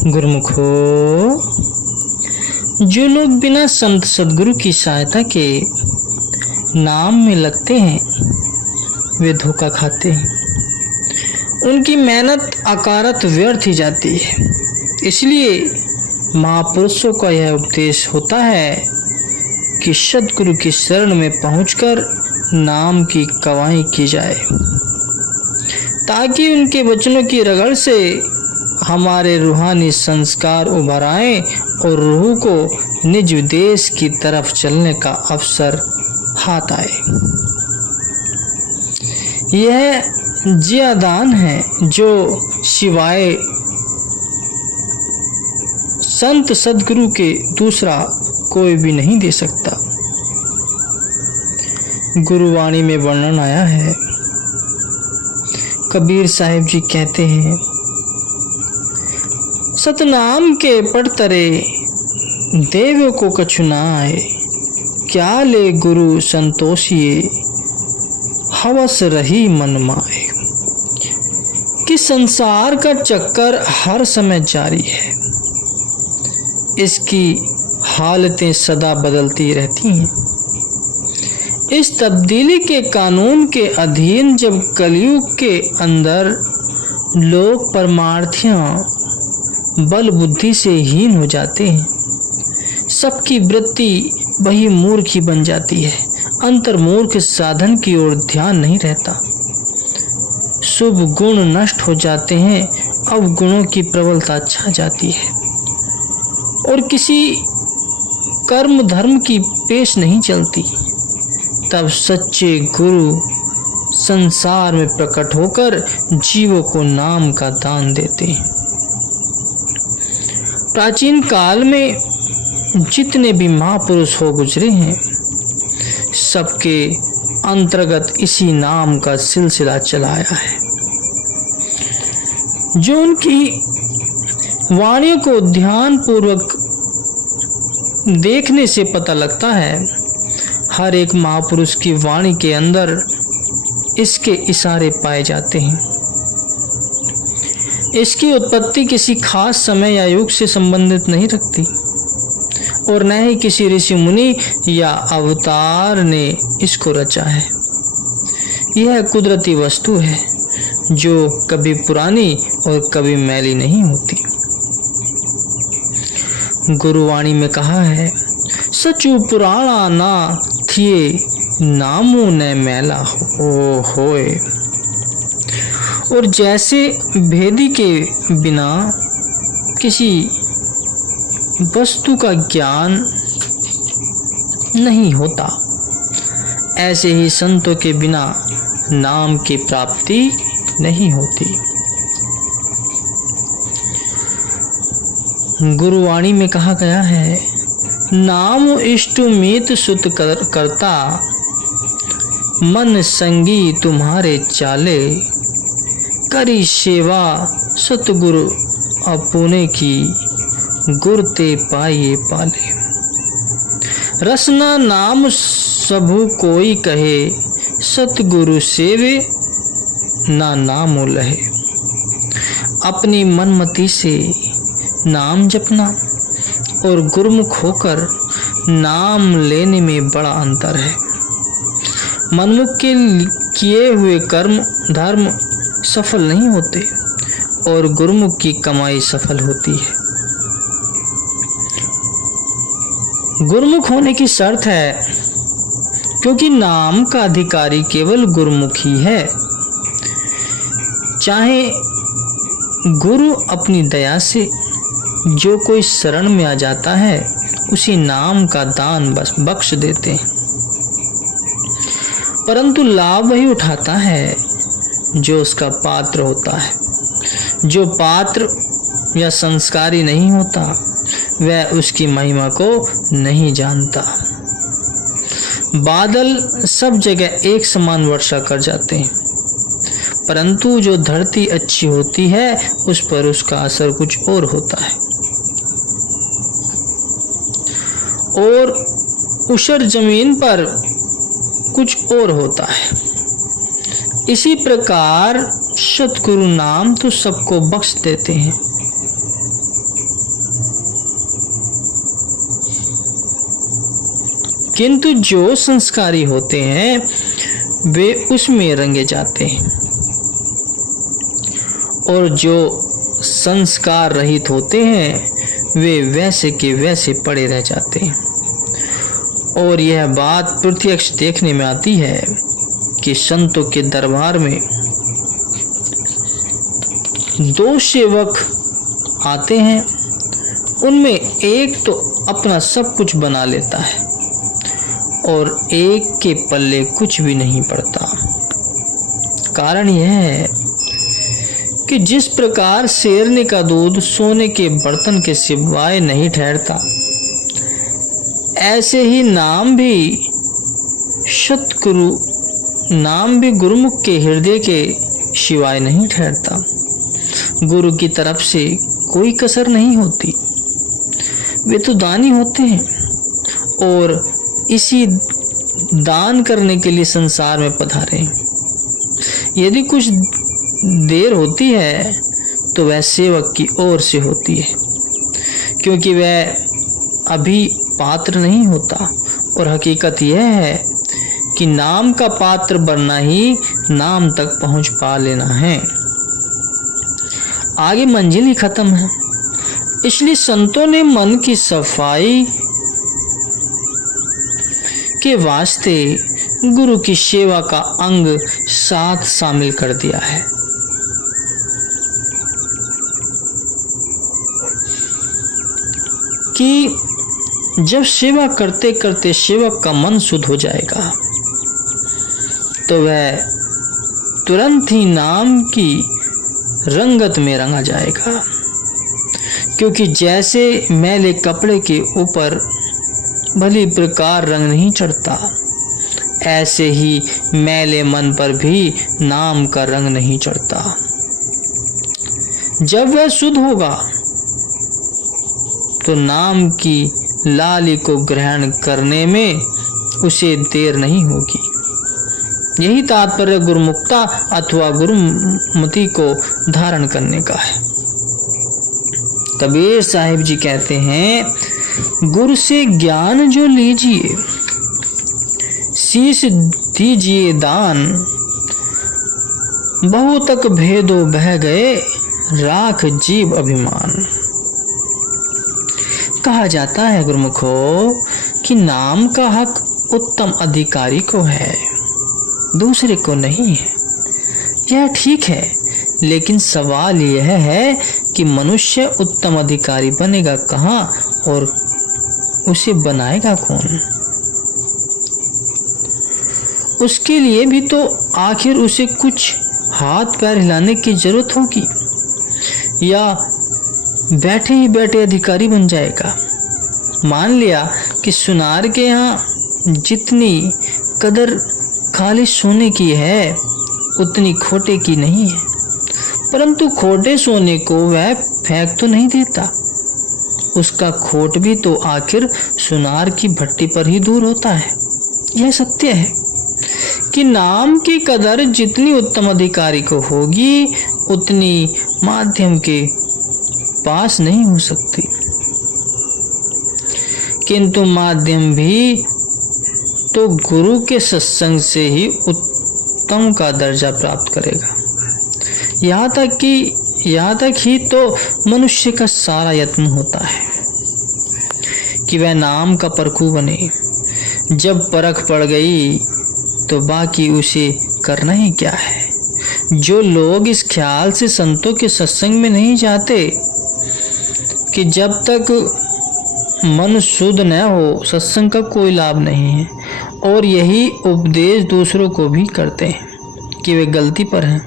गुरुमुखो, जो लोग बिना संत सदगुरु की सहायता के नाम में लगते हैं वे धोखा खाते हैं। उनकी मेहनत अकारत व्यर्थ ही जाती है। इसलिए महापुरुषों का यह उपदेश होता है कि सद्गुरु की शरण में पहुंचकर नाम की कवाई की जाए, ताकि उनके वचनों की रगड़ से हमारे रूहानी संस्कार उभर आए और रूह को निज देश की तरफ चलने का अवसर हाथ आए। यह जियादान है जो सिवाय संत सद्गुरु के दूसरा कोई भी नहीं दे सकता। गुरुवाणी में वर्णन आया है। कबीर साहिब जी कहते हैं, सतनाम के पड़तरे देव को कछु ना आए, क्या ले गुरु संतोषिए हवस रही मन माए। कि संसार का चक्कर हर समय जारी है, इसकी हालतें सदा बदलती रहती हैं। इस तब्दीली के कानून के अधीन जब कलयुग के अंदर लोग परमार्थियां बल बुद्धि से हीन हो जाते हैं, सबकी वृत्ति वही मूर्खी बन जाती है। अंतर्मूर्ख साधन की ओर ध्यान नहीं रहता। शुभ गुण नष्ट हो जाते हैं, अवगुणों की प्रबलता छा जाती है और किसी कर्म धर्म की पेश नहीं चलती। तब सच्चे गुरु संसार में प्रकट होकर जीवों को नाम का दान देते हैं। प्राचीन काल में जितने भी महापुरुष हो गुजरे हैं, सबके अंतर्गत इसी नाम का सिलसिला चलाया है। जो उनकी वाणी को ध्यान पूर्वक देखने से पता लगता है, हर एक महापुरुष की वाणी के अंदर इसके इशारे पाए जाते हैं। इसकी उत्पत्ति किसी खास समय या युग से संबंधित नहीं रखती और न ही किसी ऋषि मुनि या अवतार ने इसको रचा है। यह कुदरती वस्तु है जो कभी पुरानी और कभी मैली नहीं होती। गुरुवाणी में कहा है, सचु पुराणा ना थिए नामो न मैला होए। और जैसे भेदी के बिना किसी वस्तु का ज्ञान नहीं होता, ऐसे ही संतों के बिना नाम की प्राप्ति नहीं होती। गुरुवाणी में कहा गया है, नाम इष्ट मीत सुत करता, मन संगी तुम्हारे चाले, करी सेवा सतगुरु अपुने की, गुरते पाइए पाले। रसना नाम सबु कोई कहे, सतगुरु सेवे ना नाम लहे। अपनी मनमति से नाम जपना और गुरुमुख होकर नाम लेने में बड़ा अंतर है। मनमुख के किए हुए कर्म धर्म सफल नहीं होते और गुरुमुख की कमाई सफल होती है। गुरुमुख होने की शर्त है, क्योंकि नाम का अधिकारी केवल गुरुमुख ही है। चाहे गुरु अपनी दया से जो कोई शरण में आ जाता है उसी नाम का दान बस बख्श देते हैं, परंतु लाभ वही उठाता है जो उसका पात्र होता है। जो पात्र या संस्कारी नहीं होता वह उसकी महिमा को नहीं जानता। बादल सब जगह एक समान वर्षा कर जाते हैं, परंतु जो धरती अच्छी होती है उस पर उसका असर कुछ और होता है और ऊसर जमीन पर कुछ और होता है। इसी प्रकार सतगुरु नाम तो सबको बख्श देते हैं, किंतु जो संस्कारी होते हैं वे उसमें रंगे जाते हैं, और जो संस्कार रहित होते हैं वे वैसे के वैसे पड़े रह जाते हैं। और यह बात प्रत्यक्ष देखने में आती है कि संतों के दरबार में दो सेवक आते हैं, उनमें एक तो अपना सब कुछ बना लेता है और एक के पल्ले कुछ भी नहीं पड़ता। कारण यह है कि जिस प्रकार शेरनी का दूध सोने के बर्तन के सिवाय नहीं ठहरता, ऐसे ही नाम भी गुरुमुख के हृदय के सिवाय नहीं ठहरता। गुरु की तरफ से कोई कसर नहीं होती। वे तो दानी होते हैं और इसी दान करने के लिए संसार में पधारे। यदि कुछ देर होती है तो वह सेवक की ओर से होती है, क्योंकि वह अभी पात्र नहीं होता। और हकीकत यह है कि नाम का पात्र बनना ही नाम तक पहुंच पा लेना है। आगे मंजिल ही खत्म है। इसलिए संतों ने मन की सफाई के वास्ते गुरु की सेवा का अंग साथ शामिल कर दिया है। कि जब सेवा करते करते सेवक का मन शुद्ध हो जाएगा तो वह तुरंत ही नाम की रंगत में रंगा जाएगा। क्योंकि जैसे मैले कपड़े के ऊपर भली प्रकार रंग नहीं चढ़ता, ऐसे ही मैले मन पर भी नाम का रंग नहीं चढ़ता। जब वह शुद्ध होगा तो नाम की लाली को ग्रहण करने में उसे देर नहीं होगी। यही तात्पर्य गुरुमुक्ता अथवा गुरुमति को धारण करने का है। कबीर साहिब जी कहते हैं, गुरु से ज्ञान जो लीजिए, शीश दीजिए दान, बहु तक भेदो बह गए, राख जीव अभिमान। कहा जाता है गुरुमुखो कि नाम का हक उत्तम अधिकारी को है, दूसरे को नहीं है। यह ठीक है, लेकिन सवाल यह है कि मनुष्य उत्तम अधिकारी बनेगा कहाँ और उसे बनाएगा कौन? उसके लिए भी तो आखिर उसे कुछ हाथ पैर हिलाने की जरूरत होगी, या बैठे ही बैठे अधिकारी बन जाएगा। मान लिया कि सुनार के यहाँ जितनी कदर खाली सोने की है उतनी खोटे की नहीं है, परंतु खोटे सोने को वह फेंक तो नहीं देता। उसका खोट भी तो आखिर सुनार की भट्टी पर ही दूर होता है। यह सत्य है कि नाम की कदर जितनी उत्तम अधिकारी को होगी उतनी माध्यम के पास नहीं हो सकती। किंतु माध्यम भी तो गुरु के सत्संग से ही उत्तम का दर्जा प्राप्त करेगा। यहाँ तक ही तो मनुष्य का सारा यत्न होता है कि वह नाम का परखू बने। जब परख पड़ गई तो बाकी उसे करना ही क्या है। जो लोग इस ख्याल से संतों के सत्संग में नहीं जाते कि जब तक मन शुद्ध न हो सत्संग का कोई लाभ नहीं है, और यही उपदेश दूसरों को भी करते हैं कि वे गलती पर हैं।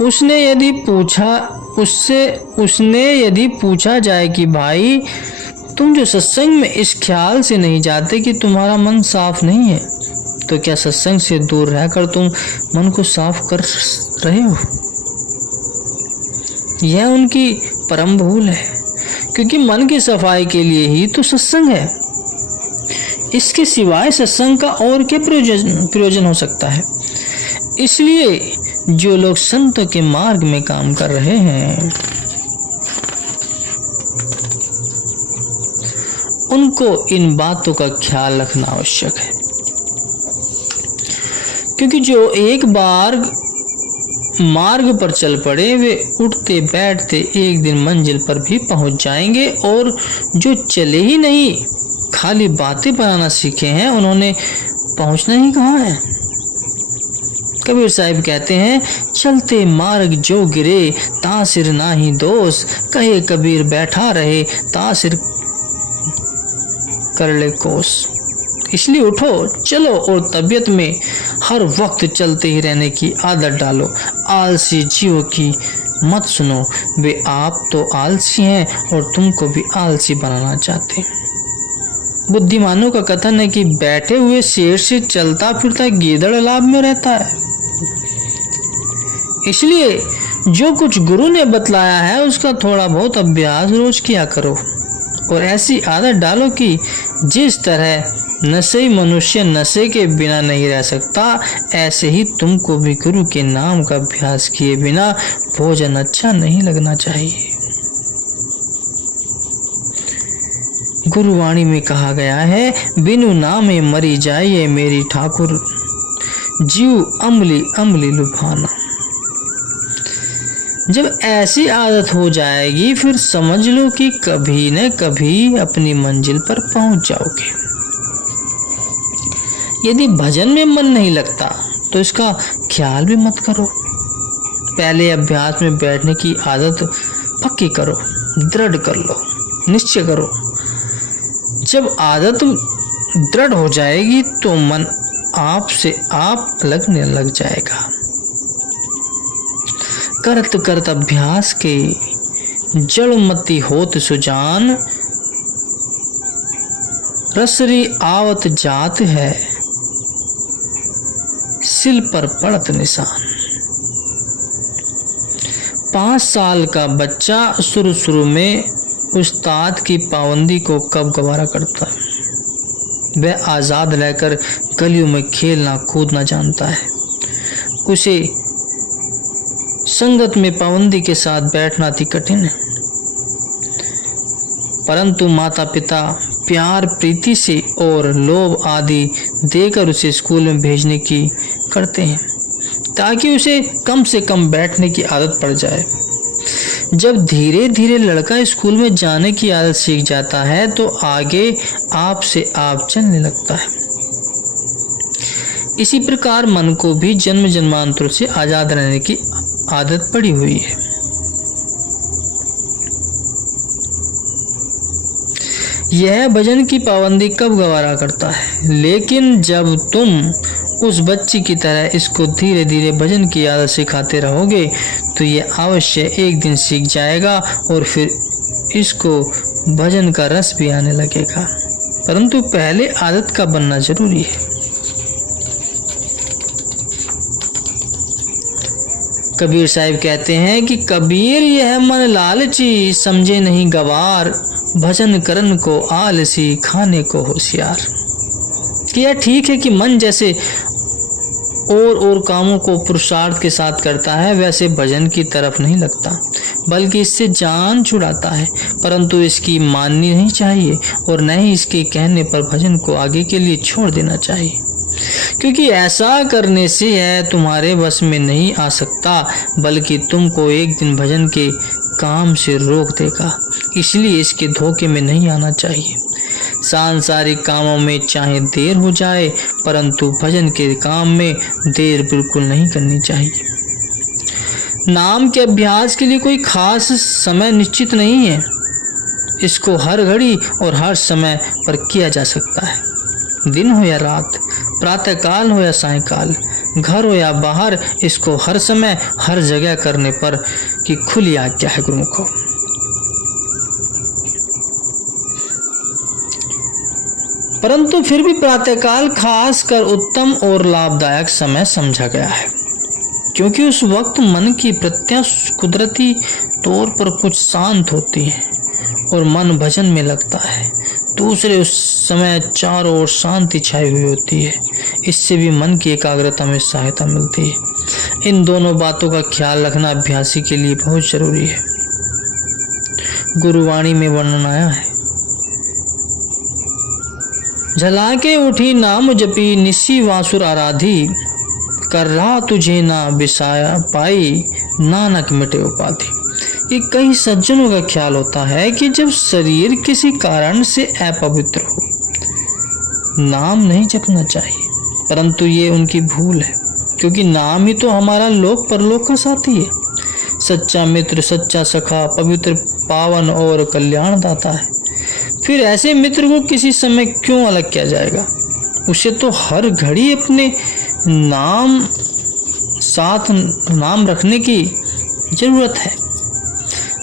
उसने यदि पूछा जाए कि भाई तुम जो सत्संग में इस ख्याल से नहीं जाते कि तुम्हारा मन साफ नहीं है, तो क्या सत्संग से दूर रहकर तुम मन को साफ कर रहे हो? यह उनकी परम भूल है, क्योंकि मन की सफाई के लिए ही तो सत्संग है। इसके सिवाय सत्संग का और क्या प्रयोजन हो सकता है। इसलिए जो लोग संतों के मार्ग में काम कर रहे हैं उनको इन बातों का ख्याल रखना आवश्यक है, क्योंकि जो एक बार मार्ग पर चल पड़े वे उठते बैठते एक दिन मंजिल पर भी पहुंच जाएंगे, और जो चले ही नहीं खाली बातें बनाना सीखे हैं उन्होंने पहुंचना ही कहाँ है। कबीर साहिब कहते हैं, चलते मार्ग जो गिरे तासिर ना ही दोष, कहे कबीर बैठा रहे तासिर कर ले कोस। इसलिए उठो चलो और तबीयत में हर वक्त चलते ही रहने की आदत डालो। आलसी जीवों की मत सुनो, वे आप तो आलसी हैं और तुमको भी आलसी बनाना चाहते हैं। बुद्धिमानों का कथन है कि बैठे हुए शेर से चलता फिरता गीदड़ लाभ में रहता है। इसलिए जो कुछ गुरु ने बतलाया है उसका थोड़ा बहुत अभ्यास रोज किया करो, और ऐसी आदत डालो कि जिस तरह नशे मनुष्य नशे के बिना नहीं रह सकता, ऐसे ही तुमको भी गुरु के नाम का अभ्यास किए बिना भोजन अच्छा नहीं लगना चाहिए। गुरुवाणी में कहा गया है, बिनु नामे मरी जाइए मेरी ठाकुर, जीव अम्ली अम्ली लुभाना। जब ऐसी आदत हो जाएगी फिर समझ लो कि कभी न कभी अपनी मंजिल पर पहुंच जाओगे। यदि भजन में मन नहीं लगता तो इसका ख्याल भी मत करो। पहले अभ्यास में बैठने की आदत पक्की करो, दृढ़ कर लो, निश्चय करो। जब आदत दृढ़ हो जाएगी तो मन आप से आप लगने लग जाएगा। करत करत अभ्यास के जड़मती होत सुजान, रसरी आवत जात है सिल पर पड़त निशान। 5 साल का बच्चा शुरू में उस्ताद की पाबंदी को कब गवारा करता है। वह आज़ाद रहकर गलियों में खेलना कूदना जानता है। उसे संगत में पाबंदी के साथ बैठना अति कठिन है, परंतु माता पिता प्यार प्रीति से और लोभ आदि देकर उसे स्कूल में भेजने की करते हैं, ताकि उसे कम से कम बैठने की आदत पड़ जाए। जब धीरे धीरे लड़का स्कूल में जाने की आदत सीख जाता है तो आगे आप से आप चलने लगता है। इसी प्रकार मन को भी जन्म जन्मांतर से आजाद रहने की आदत पड़ी हुई है। यह भजन की पाबंदी कब गवारा करता है, लेकिन जब तुम उस बच्ची की तरह इसको धीरे धीरे भजन की आदत सिखाते रहोगे तो यह अवश्य एक दिन सीख जाएगा और फिर इसको भजन का रस भी आने लगेगा। परंतु पहले आदत का बनना जरूरी है। कबीर साहिब कहते हैं कि कबीर यह मन लालची, समझे नहीं गवार, भजन करन को आलसी, खाने को होशियार। कि यह ठीक है कि मन जैसे और कामों को पुरुषार्थ के साथ करता है वैसे भजन की तरफ नहीं लगता, बल्कि इससे जान छुड़ाता है, परंतु इसकी माननी नहीं चाहिए और न ही इसके कहने पर भजन को आगे के लिए छोड़ देना चाहिए, क्योंकि ऐसा करने से यह तुम्हारे बस में नहीं आ सकता, बल्कि तुमको एक दिन भजन के काम से रोक देगा। इसलिए इसके धोखे में नहीं आना चाहिए। सांसारिक कामों में चाहे देर हो जाए, परंतु भजन के काम में देर बिल्कुल नहीं करनी चाहिए। नाम के अभ्यास के लिए कोई खास समय निश्चित नहीं है। इसको हर घड़ी और हर समय पर किया जा सकता है। दिन हो या रात, प्रातःकाल हो या सायंकाल, घर हो या बाहर, इसको हर समय हर जगह करने पर की खुली आज्ञा है गुरु को। परंतु फिर भी प्रातःकाल खास कर उत्तम और लाभदायक समय समझा गया है, क्योंकि उस वक्त मन की वृत्तियां कुदरती तौर पर कुछ शांत होती हैं और मन भजन में लगता है। दूसरे उस समय चारों ओर शांति छाई हुई होती है, इससे भी मन की एकाग्रता में सहायता मिलती है। इन दोनों बातों का ख्याल रखना अभ्यासी के लिए बहुत जरूरी है। गुरुवाणी में वर्णन आया है झलाके उठी नाम जपी निसी वासुर आराधी, कर रहा तुझे ना बिसाया पाई नानक मिटे उपाधि। ये कई सज्जनों का ख्याल होता है कि जब शरीर किसी कारण से अपवित्र हो, नाम नहीं जपना चाहिए, परंतु ये उनकी भूल है, क्योंकि नाम ही तो हमारा लोक परलोक का साथी है। सच्चा मित्र, सच्चा सखा, पवित्र, पावन और कल्याण दाता है। फिर ऐसे मित्र को किसी समय क्यों अलग किया जाएगा? उसे तो हर घड़ी अपने नाम साथ नाम रखने की जरूरत है।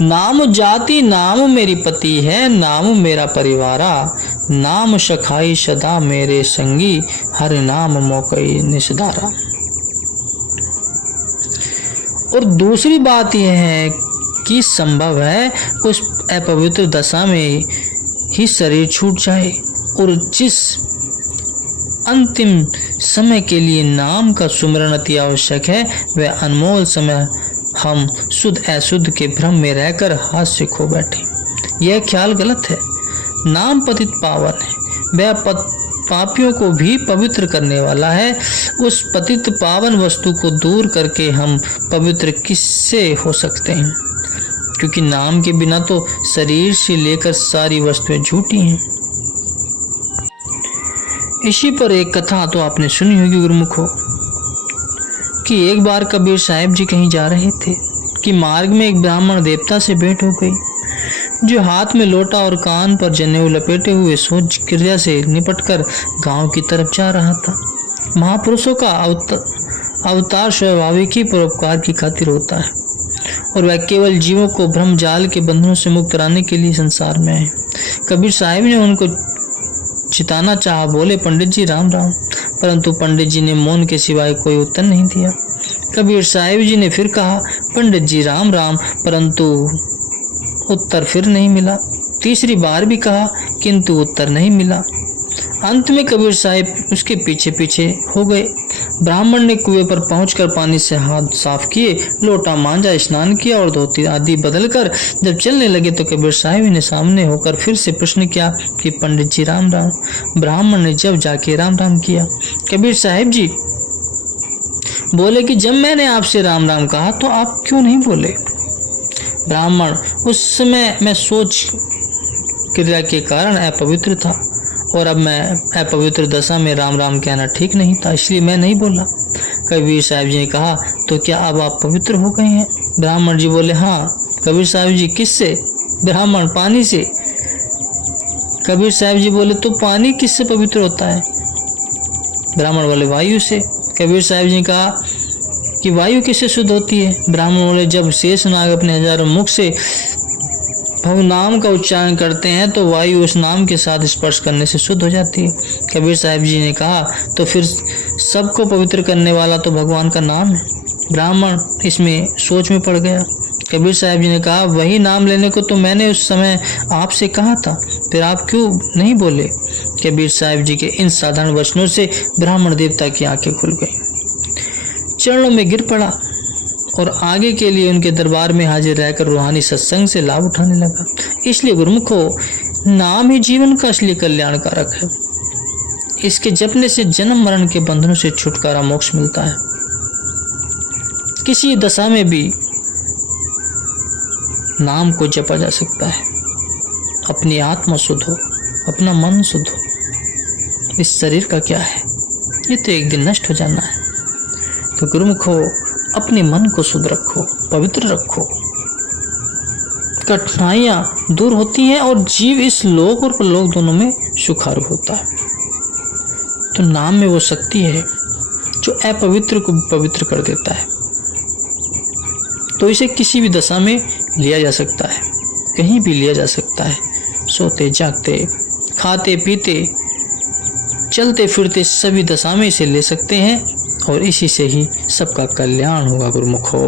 नाम जाति नाम मेरी पति है, नाम मेरा परिवारा, नाम सखाई सदा मेरे संगी, हर नाम मोकई निसदारा। और दूसरी बात यह है कि संभव है उस अपवित्र दशा में ही शरीर छूट जाए, और जिस अंतिम समय के लिए नाम का सुमरण अति आवश्यक है, वह अनमोल समय हम शुद्ध अशुद्ध के भ्रम में रहकर हाथ से खो बैठे। यह ख्याल गलत है। नाम पतित पावन है, वह पापियों को भी पवित्र करने वाला है। उस पतित पावन वस्तु को दूर करके हम पवित्र किससे हो सकते हैं? क्योंकि नाम के बिना तो शरीर से लेकर सारी वस्तुएं झूठी हैं। इसी पर एक कथा तो आपने सुनी होगी गुरुमुखो, कि एक बार कबीर साहिब जी कहीं जा रहे थे कि मार्ग में एक ब्राह्मण देवता से भेंट हो गई, जो हाथ में लोटा और कान पर जनेऊ लपेटे हुए सोच क्रिया से निपटकर गांव की तरफ जा रहा था। महापुरुषों का अवतार स्वाभाविक ही परोपकार की खातिर होता है, और वह केवल जीवों को भ्रम जाल के बंधनों से मुक्त कराने के लिए संसार में आए। कबीर साहिब ने उनको चिताना चाहा, बोले पंडित जी राम राम, परंतु पंडित जी ने मौन के सिवाय कोई उत्तर नहीं दिया। कबीर साहिब जी ने फिर कहा पंडित जी राम राम, परंतु उत्तर फिर नहीं मिला। तीसरी बार भी कहा किंतु उत्तर नहीं मिला। अंत में कबीर साहिब उसके पीछे पीछे हो गए। ब्राह्मण ने कुएं पर पहुंचकर पानी से हाथ साफ किए, लोटा मांजा, स्नान किया और धोती आदि बदलकर जब चलने लगे तो कबीर साहिब ने सामने होकर फिर से प्रश्न किया कि पंडित जी राम राम। ब्राह्मण ने जब जाके राम राम किया, कबीर साहिब जी बोले कि जब मैंने आपसे राम राम कहा तो आप क्यों नहीं बोले? ब्राह्मण उस समय मैं सोच क्रिया के कारण अपवित्र था, और अब मैं अपवित्र दशा में राम राम कहना ठीक नहीं था, इसलिए मैं नहीं बोला। कबीर साहिब जी ने कहा तो क्या अब आप पवित्र हो गए हैं? ब्राह्मण जी बोले हाँ। कबीर साहिब जी किससे? ब्राह्मण पानी से। कबीर साहिब जी बोले तो पानी किससे पवित्र होता है? ब्राह्मण बोले वायु से। कबीर साहिब जी ने कहा कि वायु किससे शुद्ध होती है? ब्राह्मण बोले जब शेषनाग अपने हजारों मुख से भव नाम का उच्चारण करते हैं तो वायु उस नाम के साथ स्पर्श करने से शुद्ध हो जाती है। कबीर साहिब जी ने कहा तो फिर सबको पवित्र करने वाला तो भगवान का नाम है। ब्राह्मण इसमें सोच में पड़ गया। कबीर साहिब जी ने कहा वही नाम लेने को तो मैंने उस समय आपसे कहा था, फिर आप क्यों नहीं बोले? कबीर साहिब जी के इन साधारण वचनों से ब्राह्मण देवता की आंखें खुल गई, चरणों में गिर पड़ा और आगे के लिए उनके दरबार में हाजिर रहकर रूहानी सत्संग से लाभ उठाने लगा। इसलिए गुरुमुखो, नाम ही जीवन का असली कल्याणकारक है। इसके जपने से जन्म मरण के बंधनों से छुटकारा मोक्ष मिलता है। किसी दशा में भी नाम को जपा जा सकता है। अपनी आत्मा शुद्ध हो, अपना मन शुद्ध हो। इस शरीर का क्या है, ये तो एक दिन नष्ट हो जाना है। तो गुरुमुखो, अपने मन को शुद्ध रखो, पवित्र रखो। कठिनाइयां दूर होती हैं और जीव इस लोक और परलोक दोनों में सुखारू होता है। तो नाम में वो शक्ति है जो अपवित्र को पवित्र कर देता है। तो इसे किसी भी दशा में लिया जा सकता है, कहीं भी लिया जा सकता है। सोते जागते, खाते पीते, चलते फिरते सभी दशा में इसे ले सकते हैं, और इसी से ही सबका कल्याण होगा गुरुमुखो।